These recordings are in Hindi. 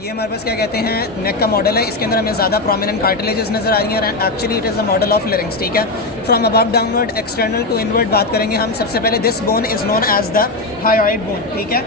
ये हमारे पास क्या कहते हैं नेक का मॉडल है। इसके अंदर हमें ज़्यादा प्रोमिनेंट कार्टिलेजेस नज़र आ रही हैं and actually it is a model of larynx. ठीक है, from above downward external to inward बात करेंगे हम। सबसे पहले this bone is known as the hyoid bone. ठीक है,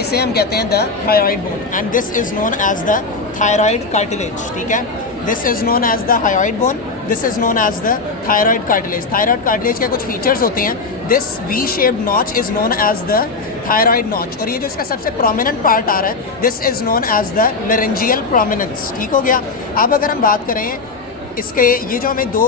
इसे हम कहते हैं the hyoid bone and this is known as the thyroid cartilage. ठीक है, this is known as the hyoid bone, this is known as the thyroid cartilage. Thyroid cartilage के कुछ फीचर्स होते हैं। This V shaped notch is known as the thyroid notch, और ये जो इसका सबसे प्रोमिनेंट पार्ट आ रहा है this is known as the laryngeal prominence. ठीक हो गया। अब अगर हम बात करें इसके, ये जो हमें दो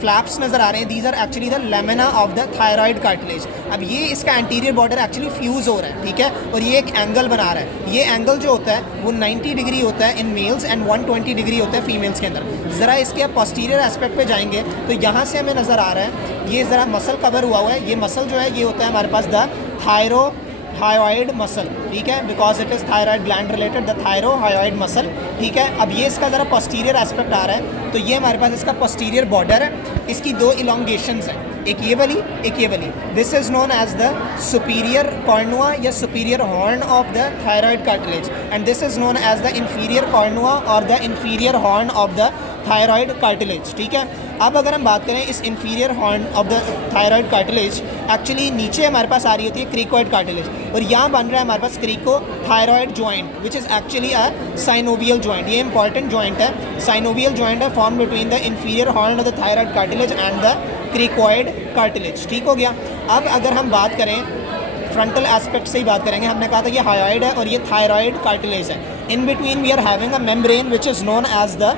फ्लैप्स नज़र आ रहे हैं these are actually the lamina of the thyroid cartilage. अब ये इसका एंटीरियर बॉर्डर एक्चुअली फ्यूज़ हो रहा है। ठीक है, और ये एक एंगल बना रहा है। ये एंगल जो होता है वो 90 डिग्री होता है इन मेल्स एंड 120 डिग्री होता है फीमेल्स के अंदर। ज़रा इसके आप पोस्टीरियर एस्पेक्ट पे जाएंगे तो यहाँ से हमें नज़र आ रहा है ये ज़रा मसल कवर हुआ है। ये मसल जो है ये होता है हमारे पास द थायरोहायोइड मसल। ठीक है, because it is thyroid gland related the thyrohyoid muscle. ठीक है, अब ये इसका ज़रा पोस्टीरियर एस्पेक्ट आ रहा है तो ये हमारे पास इसका पोस्टीरियर बॉर्डर है। इसकी दो इलोंगेशंस हैं, एक ये वाली एक ये वाली। This is known as the superior cornua या superior horn of the thyroid cartilage and this is known as the inferior cornua और the inferior horn of the thyroid cartilage. ठीक है, अब अगर हम बात करें इस inferior horn of the thyroid cartilage, actually नीचे हमारे पास आ रही होती है क्रिकोइड कार्टिलेज और यहाँ बन रहा है हमारे पास cricothyroid joint which is actually a synovial joint. ये इंपॉर्टेंट जॉइंट है, साइनोवियल जॉइंट है form between the inferior horn of the thyroid cartilage and the cricoid cartilage. ठीक हो गया। अब अगर हम बात करें फ्रंटल एस्पेक्ट से ही बात करेंगे, हमने कहा था ये हायोइड है और ये थायराइड कार्टिलेज है। In between we are having a membrane which is known as the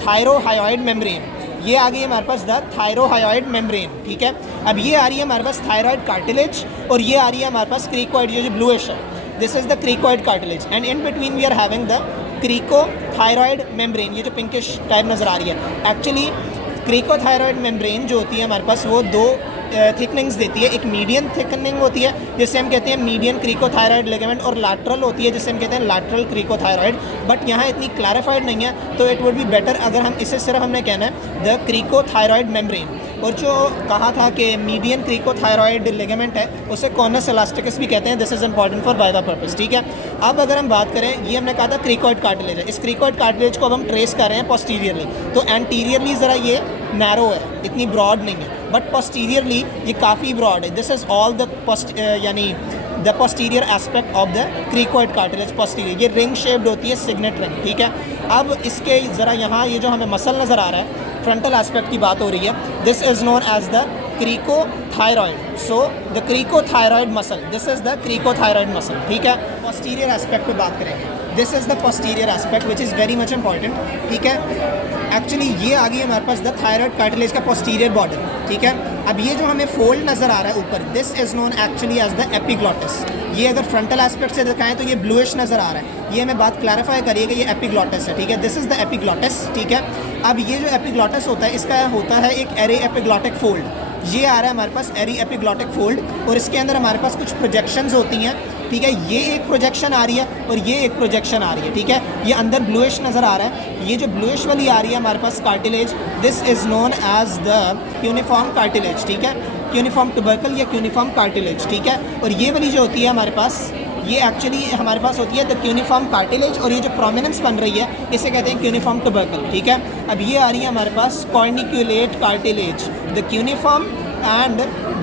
thyrohyoid membrane. ये आ गई है हमारे पास द थायरोहायोइड मेम्ब्रेन। ठीक है, अब ये आ रही है हमारे पास थायराइड कार्टिलेज और ये आ रही है हमारे पास क्रिकोइड जो ब्लूइश है। This is the cricoid cartilage and in between we are having the cricothyroid membrane. ये जो पिंकिश टाइप नज़र आ रही है, एक्चुअली क्रिकोथायरॉयड मेम्ब्रेन जो होती है हमारे पास वो दो थिकनिंग्स देती है। एक मीडियन थिकनिंग होती है जिसे हम कहते हैं मीडियन क्रिकोथायरॉयड लिगामेंट और लैटरल होती है जिसे हम कहते हैं लैटरल क्रिकोथायरॉयड। बट यहाँ इतनी क्लैरिफाइड नहीं है तो इट वुड बी बेटर अगर हम इसे सिर्फ हमने कहना है द क्रिकोथायरॉयड मेम्ब्रेन। और जो कहा था कि मीडियन क्रिकोथायरॉयड लिगामेंट है उसे कॉर्नस इलास्टिकस भी कहते हैं। This is important for viva purpose. ठीक है, अब अगर हम बात करें, ये हमने कहा था क्रिकोइड कार्टिलेज है। इस क्रिकोइड कार्टिलेज को अब हम ट्रेस कर रहे हैं पोस्टीरियरली, तो एंटीरियरली ज़रा ये नैरो है, इतनी ब्रॉड नहीं है, बट पोस्टीरियरली ये काफ़ी ब्रॉड है। दिस इज़ ऑल द यानी the posterior aspect of the cricoid cartilage posterior. ये रिंग शेप्ड होती है, सिग्नेट रिंग। ठीक है, अब इसके ज़रा यहाँ ये जो हमें मसल नज़र आ रहा है, फ्रंटल एस्पेक्ट की बात हो रही है। This is known as the cricothyroid. So the cricothyroid muscle, this is the cricothyroid muscle. ठीक है, पोस्टीरियर एस्पेक्ट पे बात करेंगे। This is the posterior aspect which is very much important. ठीक है, एक्चुअली ये आ गई हमारे पास द थायराइड कार्टिलेज का पोस्टीरियर बॉर्डर। ठीक है, अब ये जो हमें फोल्ड नज़र आ रहा है ऊपर, this is known actually as the epiglottis. ये अगर फ्रंटल एस्पेक्ट से दिखाएं तो ये ब्लूइश नज़र आ रहा है। ये हमें बात क्लैरिफाई करिएगा, ये एपिग्लॉटिस है। ठीक है, दिस इज़ द एपिग्लॉटिस। ठीक है, अब ये जो एपिग्लॉटिस होता है इसका होता है एक एरे एपिग्लॉटिक फोल्ड। ये आ रहा है हमारे पास एरी एपिग्लॉटिक फोल्ड और इसके अंदर हमारे पास कुछ प्रोजेक्शंस होती हैं। ठीक है, ये एक प्रोजेक्शन आ रही है और ये एक प्रोजेक्शन आ रही है। ठीक है, ये अंदर ब्लूइश नज़र आ रहा है। ये जो ब्लूइश वाली आ रही है हमारे पास cartilage, this is known as the cuneiform cartilage. ठीक है, क्यूनिफॉर्म ट्यूबरकल या क्यूनिफॉर्म कार्टिलेज। ठीक है, और ये वाली जो होती है हमारे पास, ये एक्चुअली हमारे पास होती है द क्यूनिफॉर्म कार्टिलेज और ये जो प्रोमिनेंस बन रही है इसे कहते हैं क्यूनिफॉर्म ट्यूबरकल। ठीक है, अब ये आ रही है हमारे पास corniculate cartilage, the cuneiform and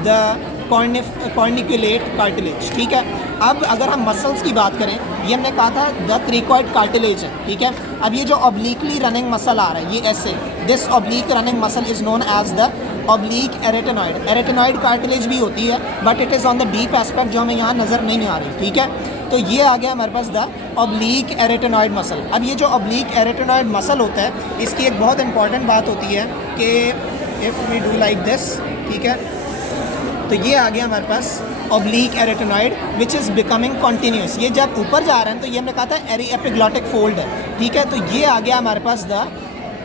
the corniculate cartilage. ठीक है, अब अगर हम मसल्स की बात करें, ये हमने कहा था द क्रिकोइड कार्टिलेज है। ठीक है, अब ये जो ऑब्लिकली रनिंग मसल आ रहा है ये ऐसे, this oblique running muscle is known as the oblique arytenoid. Arytenoid cartilage भी होती है but it is on the deep aspect जो हमें यहाँ नज़र नहीं आ रही। ठीक है, तो ये आ गया हमारे पास द ऑब्लिक एरेटेनॉइड मसल। अब ये जो ऑब्लिक एरेटेनॉइड मसल होता है इसकी एक बहुत इंपॉर्टेंट बात होती है कि if we do like this, ठीक है, तो ये आ गया हमारे पास oblique arytenoid which is becoming continuous. ये जब ऊपर जा रहा है तो ये हमने कहा था एरी एपिग्लॉटिक फोल्ड है। ठीक है, तो ये आ गया हमारे पास द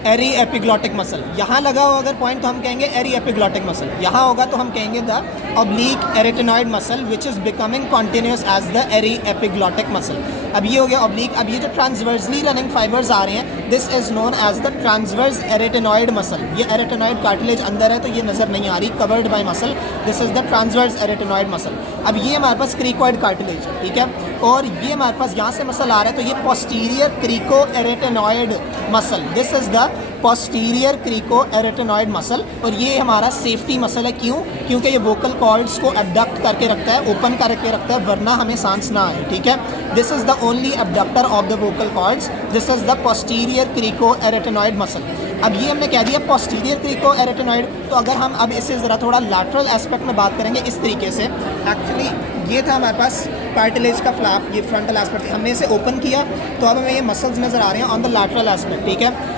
एरी एपिग्लॉटिक मसल। यहाँ लगा हो अगर पॉइंट तो हम कहेंगे एरी एपिग्लॉटिक मसल, यहाँ होगा तो हम कहेंगे the oblique arytenoid muscle which is becoming continuous as the aryepiglottic muscle. अब ये हो गया ऑब्लिक। अब ये जो ट्रांसवर्सली रनिंग फाइबर्स आ रहे हैं this is known as the transverse arytenoid muscle. ये एरेटेनॉइड कार्टिलेज अंदर है तो ये नज़र नहीं आ रही, covered by muscle. This is the transverse arytenoid muscle. अब ये हमारे पास क्रिकोइड कार्टिलेज है। ठीक है, और ये हमारे पास यहाँ से मसल आ रहा है, तो ये posterior cricoarytenoid muscle, this is the posterior cricoarytenoid muscle. और ये हमारा सेफ्टी मसल है, क्यों? क्योंकि ये वोकल कॉर्ड्स को अबडक्ट करके रखता है, ओपन करके रखता है, वरना हमें सांस ना आए, ठीक है। This is the only abductor of the vocal cords, this is the posterior cricoarytenoid muscle. अब ये हमने कह दिया पोस्टीरियर क्रिकोएरेटेनॉइड, तो अगर हम अब इसे ज़रा थोड़ा लैटरल एस्पेक्ट में बात करेंगे इस तरीके से, एक्चुअली ये था हमारे पास कार्टिलेज का फ्लैप, ये फ्रंटल एस्पेक्ट, हमने इसे ओपन किया तो अब हमें ये मसल्स नज़र आ रहे हैं ऑन द लैटरल एस्पेक्ट, ठीक है।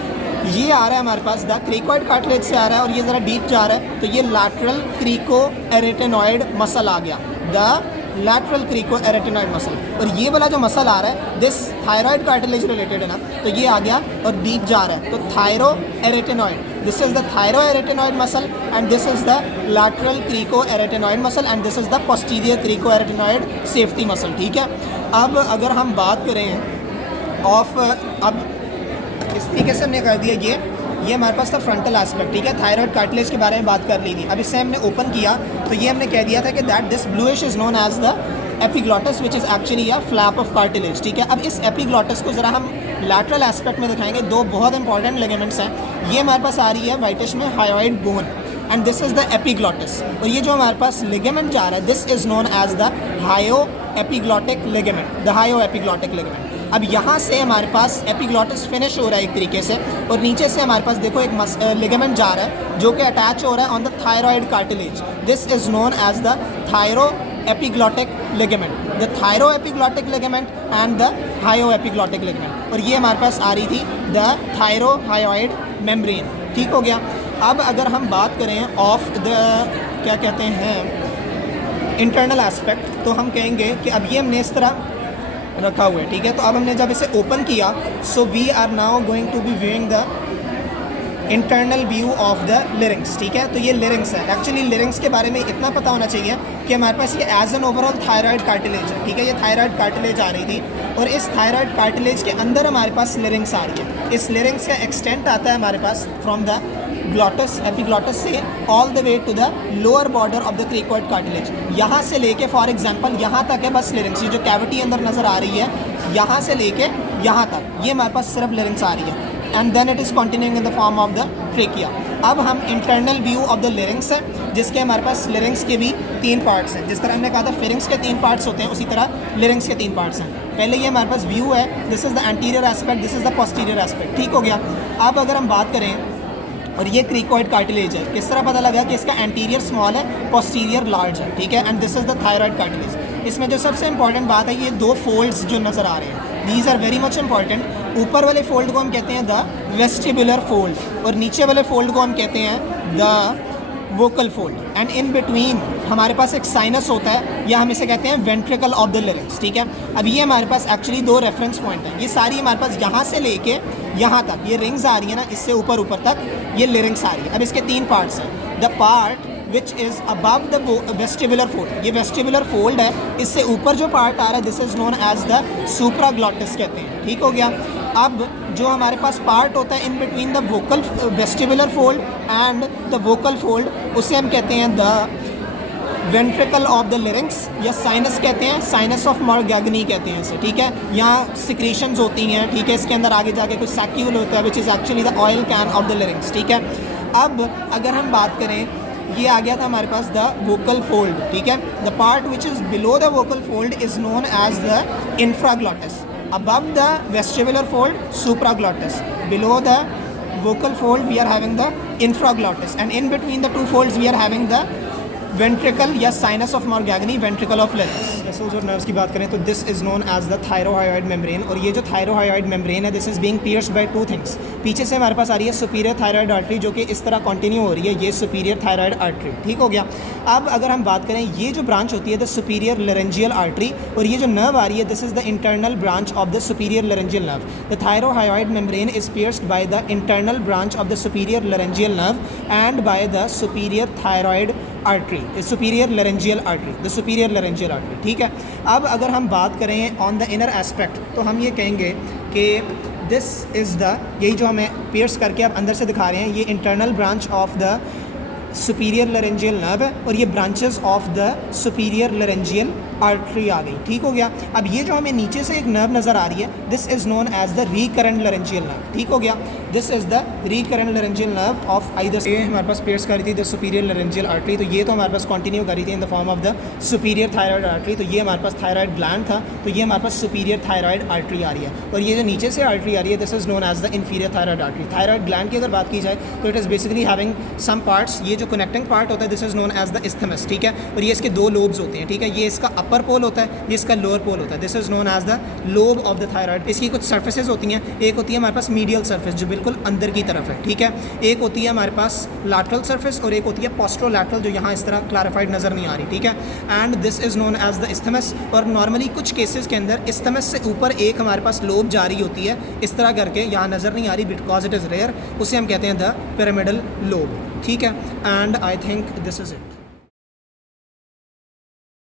ये आ रहा है हमारे पास द क्रिकोइड कार्टिलेज से आ रहा है और ये ज़रा डीप जा रहा है, तो ये लैटरल क्रिकोएरेटेनॉइड मसल आ गया, द लैटरल क्रिकोएरेटेनॉइड मसल। और ये वाला जो मसल आ रहा है दिस थायराइड कार्टिलेज रिलेटेड है ना, तो ये आ गया और डीप जा रहा है, तो thyroarytenoid, this is the thyroarytenoid muscle and this is the lateral cricoarytenoid muscle and this is the posterior cricoarytenoid safety muscle, ठीक है। अब अगर हम बात करें ऑफ, अब इस तरीके से हमने कर दिया, ये हमारे पास था फ्रंटल एस्पेक्ट, ठीक है। थायराइड कार्टिलेज के बारे में बात कर ली थी, अब इससे हमने ओपन किया तो ये हमने कह दिया था कि that this bluish is known as the epiglottis which is actually a flap of cartilage, ठीक है। अब इस एपिग्लॉटस को ज़रा हम लैटरल एस्पेक्ट में दिखाएंगे, दो बहुत इंपॉर्टेंट लिगामेंट्स हैं। ये हमारे पास आ रही है वाइटिश में hyoid bone and this is the epiglottis, और ये जो हमारे पास लिगामेंट जा रहा है this is known as the hyoepiglottic ligament, the hyoepiglottic ligament. अब यहाँ से हमारे पास एपिग्लॉटिस फिनिश हो रहा है एक तरीके से, और नीचे से हमारे पास देखो एक लिगामेंट जा रहा है जो कि अटैच हो रहा है on the thyroid cartilage, this is known as the thyroepiglottic ligament, the thyroepiglottic ligament and the hyoepiglottic ligament. और ये हमारे पास आ रही थी द थायरो हायोइड मेम्ब्रेन, ठीक हो गया। अब अगर हम बात करें ऑफ द क्या कहते हैं इंटरनल एस्पेक्ट, तो हम कहेंगे कि अब ये हमने इस तरह रखा हुआ है, ठीक है। तो अब हमने जब इसे ओपन किया, so we are now going to be viewing the internal view of the larynx, ठीक है। तो ये लिरिंग्स है, एक्चुअली लिरिंग्स के बारे में इतना पता होना चाहिए कि हमारे पास ये as an overall thyroid cartilage है, ठीक है। ये थायराइड कार्टिलेज आ रही थी और इस थायराइड कार्टिलेज के अंदर हमारे पास लिरिंग्स आ रही है। इस लिरिंग्स का एक्सटेंट आता है हमारे पास फ्रॉम द ग्लॉटस, एपिग्लॉटस से all the way to the lower border of the cricoid cartilage, यहाँ से लेके फॉर एग्जांपल यहाँ तक है बस लिरिंग्स, ये जो कैविटी अंदर नज़र आ रही है यहाँ से लेके यहाँ तक, ये हमारे पास सिर्फ लिरिंग्स आ रही है and then it is continuing in the form of the trachea. अब हम internal view of the larynx है, जिसके हमारे पास लिरिंग्स के भी 3 पार्ट्स हैं, जिस तरह हमने कहा था फिरिंग्स के 3 पार्ट्स होते हैं, उसी तरह लिरिंग्स के 3 पार्ट्स हैं। पहले ये हमारे पास व्यू है, this is the anterior aspect, this is the posterior aspect, ठीक हो गया। अब अगर हम बात करें, और ये क्रिकोइड कार्टिलेज है, किस तरह पता लगा कि इसका एंटीरियर स्मॉल है, पोस्टीरियर लार्ज है, ठीक है, and this is the thyroid cartilage. इसमें जो सबसे इंपॉर्टेंट बात है, ये 2 फोल्ड्स जो नज़र आ रहे हैं, these are very much important. ऊपर वाले फोल्ड को हम कहते हैं द वेस्टिबुलर फोल्ड और नीचे वाले फोल्ड को हम कहते हैं the vocal fold, and in between हमारे पास एक साइनस होता है, या हम इसे कहते हैं वेंट्रिकल ऑफ द लिरिंग्स, ठीक है। अब ये हमारे पास एक्चुअली 2 रेफरेंस पॉइंट हैं, ये सारी हमारे पास यहाँ से लेके यहाँ तक ये रिंग्स आ रही है ना, इससे ऊपर तक ये लिरिंग्स आ रही है। अब इसके 3 पार्ट्स हैं, the part which is above the vestibular fold, ये वेस्टिबुलर फोल्ड है, इससे ऊपर जो पार्ट आ रहा है this is known as the supraglottis कहते हैं, ठीक हो गया। अब जो हमारे पास पार्ट होता है in between the vocal vestibular fold and the vocal fold, उसे हम कहते हैं द वेंट्रिकल ऑफ द लिरिंग्स, या साइनस कहते हैं, साइनस ऑफ मॉर्गैगनी कहते हैं इसे, ठीक है। यहाँ सिक्रीशंस होती हैं, ठीक है, इसके अंदर आगे जाके कुछ सैक्यूल होता है which is actually the oil can of the larynx, ठीक है। अब अगर हम बात करें, ये आ गया था हमारे पास द वोकल फोल्ड, ठीक है। The part which is below the vocal fold is known as the infraglottis, above the vestibular fold supraglottis, below the vocal fold we are having the infraglottis, and in between the 2 folds we are having the ventricle या sinus of Morgagni, ventricle of larynx. Muscles और नर्व्स की बात करें तो this is known as the thyrohyoid membrane, और ये जो थायरोहायोइड मेम्ब्रेन है this is being pierced by 2 things. पीछे से हमारे पास आ रही है सुपीरियर थायराइड आर्टरी जो कि इस तरह कंटिन्यू हो रही है, ये सुपीरियर थायराइड आर्टरी, ठीक हो गया। अब अगर हम बात करें, ये जो ब्रांच होती है द सुपीरियर लेरेंजियल आर्टरी, और ये जो नर्व आ रही है this is the internal branch of the superior laryngeal nerve. The thyrohyoid membrane is pierced by the internal branch of the superior laryngeal nerve and by the superior thyroid artery, superior laryngeal artery, the superior laryngeal artery, ठीक है। अब अगर हम बात करें ऑन द इनर एस्पेक्ट, तो हम ये कहेंगे कि दिस इज़ द, यही जो हमें पियर्स करके आप अंदर से दिखा रहे हैं, ये internal branch of the superior laryngeal nerve है, और ये branches of the superior laryngeal artery आ गई, ठीक हो गया। अब ये जो हमें नीचे से एक नर्व नज़र आ रही है, this is known as the recurrent laryngeal nerve, ठीक हो गया। This is the recurrent laryngeal nerve of either. ये हमारे पास पेयर्स कर रही थी द सुपीरियर लरेंजियल आर्टरी, तो ये तो हमारे पास कंटिन्यू कर रही थी इन the form of the superior thyroid artery. तो ये हमारे पास थायराइड ग्लैंड था, तो ये हमारे पास सुपीरियर थायराइड आर्टरी आ रही है। और ये जो नीचे से आर्टरी आ रही है, this is known as the inferior thyroid artery. Thyroid gland की अगर बात की जाए तो it is basically having some parts, ये जो कनेक्टिंग पार्ट होता है this is known as the isthmus, ठीक है। और ये इसके दो लोब्स होते हैं, ठीक है। ये इसका अपर पोल होता है, ये इसका लोअर पोल होता है, this is known as the lobe of the thyroid. इसकी कुछ सर्फेसेज होती हैं, एक होती है हमारे पास मीडियल सर्फेस जो बिल्कुल अंदर की तरफ है, ठीक है। एक होती है हमारे पास लैटरल सर्फेस और एक होती है पोस्टरोलैटरल जो यहाँ इस तरह क्लैरिफाइड नज़र नहीं आ रही, ठीक है। And this is known as the isthmus. और नॉर्मली कुछ केसेस के अंदर इस्थमस से ऊपर एक हमारे पास लोब जा रही होती है, इस तरह करके, यहाँ नज़र नहीं आ रही बिकॉज इट इज़ रेयर, उसे हम कहते हैं द पिरामिडल लोब, ठीक है। And I think this is it.